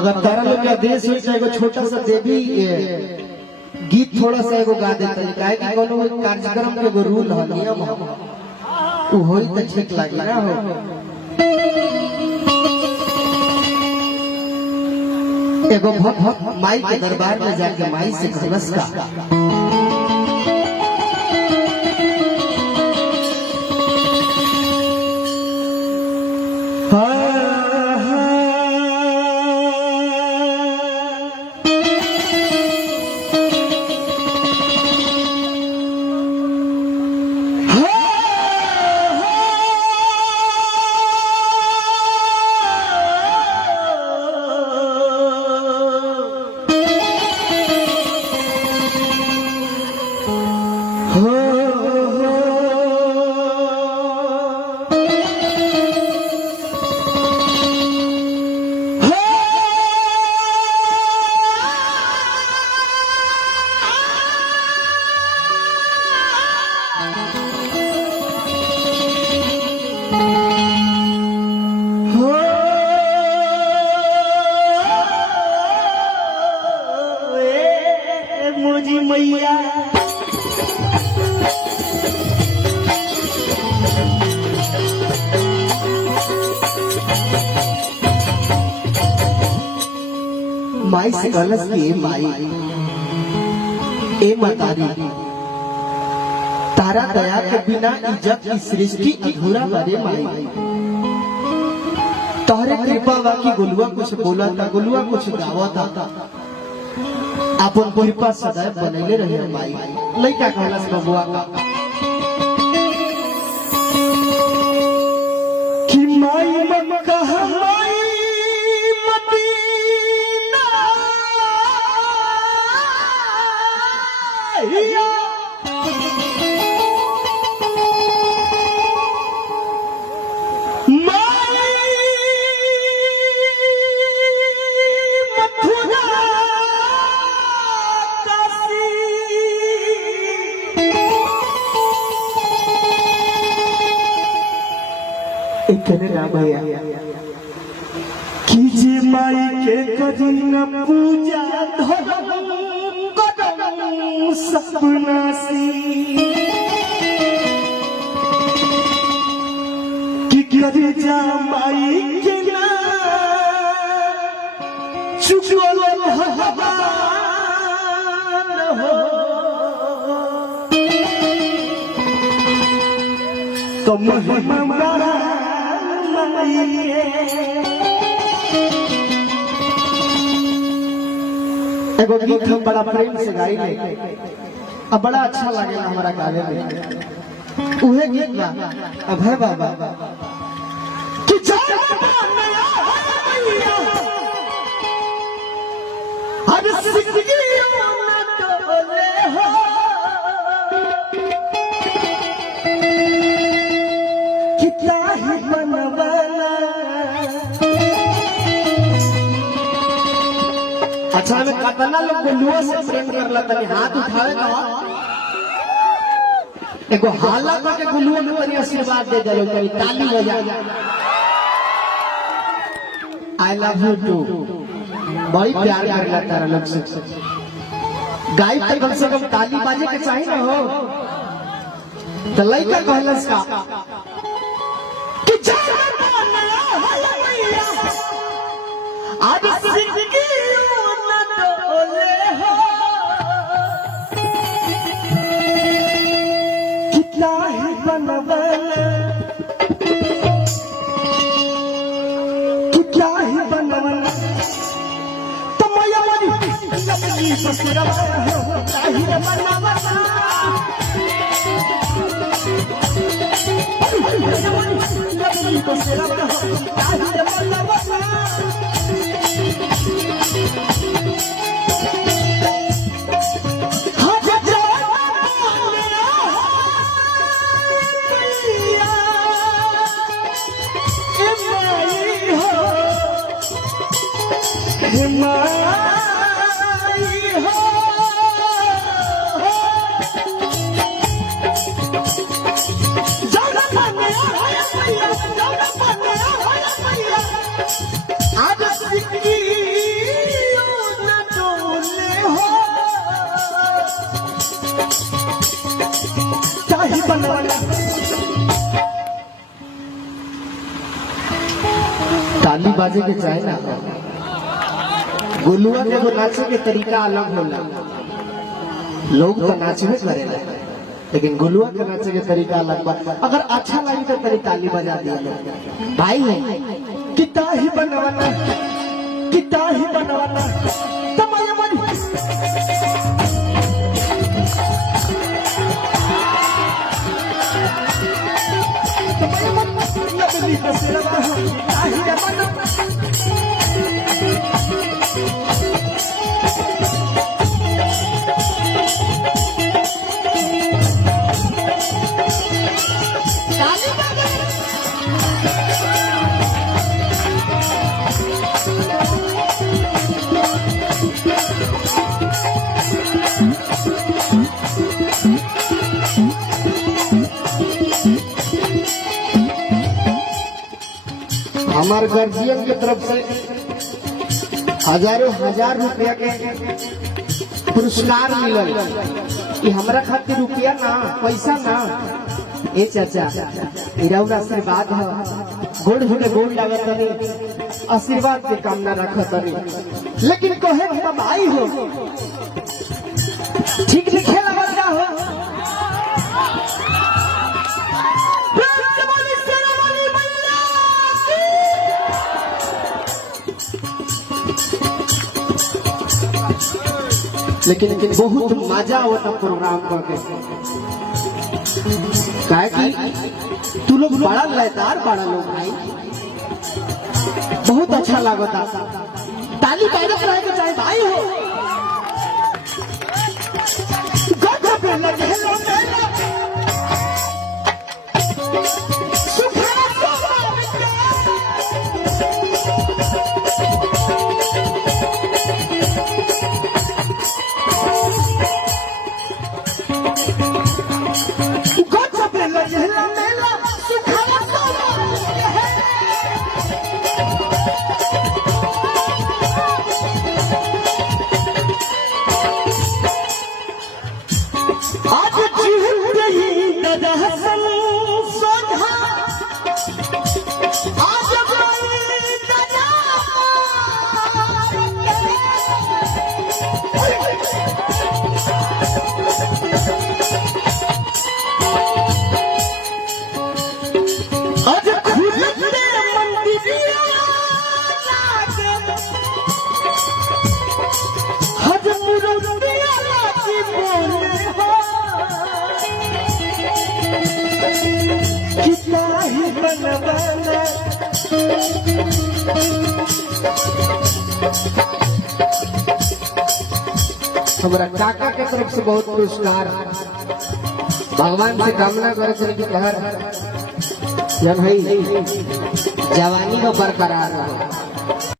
अगर तारा लोग का देश हो जाए एगो छोटा सा देवी गीत थोड़ा सा एगो गा देता है काहे कि कोनो कार्यक्रम के एगो रूल है नियम है उ होई त ठीक लागी ना हो। एगो भक्त माई के दरबार में जाके माई से कहलस का मैया माई से कहलस कि माई ए मतारी तारा दया के बिना इज्जत की सृष्टि अधूरा बने माई। तोहरे कृपा बाकी गुलुआ कुछ बोला था गुलुआ कुछ गावा था अपन कृपा सदैव बनैले रहे माई। लइका कहलस बबुआ कि माई मक्का माई मदीना इतने ना भैया कीजिए माई के करी न पूजा धर्म सपनासी कि करी जा माई के ना चुकलो भगवान हो तो महिमा एगो गीत हम बड़ा प्रेम से गाई ले अब बड़ा अच्छा लगे हमारा गाने में उहे गीत बा अभय बाबा कि हर सिकरियों में डोले हो कितना ही बनवाना। अच्छा में कतना लोग गुलुआ से प्रेम करला तनी हाथ उठावे का एगो हाला करके गुलुआ में तनी आशीर्वाद दे दे तनी ताली बजा आई लव यू टू बड़ी प्यार करला तारा लोग से गाय पे कम से कम ताली बाजे के चाहिए ना हो। तो लइका कहलस का कि आज जिंदगी कितना ही बनवाना कितना ही बनवाना तो मैया मरी अपनी ससुरवा होता ही बनवाना अपनी ससुरवा होता ही बनवाना। आज ताली बाजे के चाहे ना, गुलुआ के वो नाचे के तरीका अलग होला। लोग तो नाचबे करेला, लेकिन गुलुआ के नाचे के तरीका अलग बा। अगर अच्छा लगे तो तेरी ताली बजा दिया भाई है। किता ही बनवाना, किता ही बनवाना तमाया मन नबली बसरवा आही मन हमारे गार्जियन की तरफ से हजारों हजार रुपया के पुरस्कार मिलल। कि हमरा खातिर रुपया ना पैसा ना, ए चाचा इराउर आशीर्वाद है। गोड़ होने गोड़ लागत नहीं, आशीर्वाद के कामना रखत नहीं। लेकिन कहे हम भाई हो, ठीक लिखे लगत ना हो। लेकिन बहुत मजा होता प्रोग्राम करके, काहे कि तू लोग बड़ा लयदार बड़ा लोग भाई, बहुत अच्छा लगता। ताली बजाते रहे के चाहे भाई हो। गजब लगे हमारा काका के तरफ से बहुत पुरस्कार। भगवान से कामना करे कि घर जब भाई जवानी में बरकरार रहे।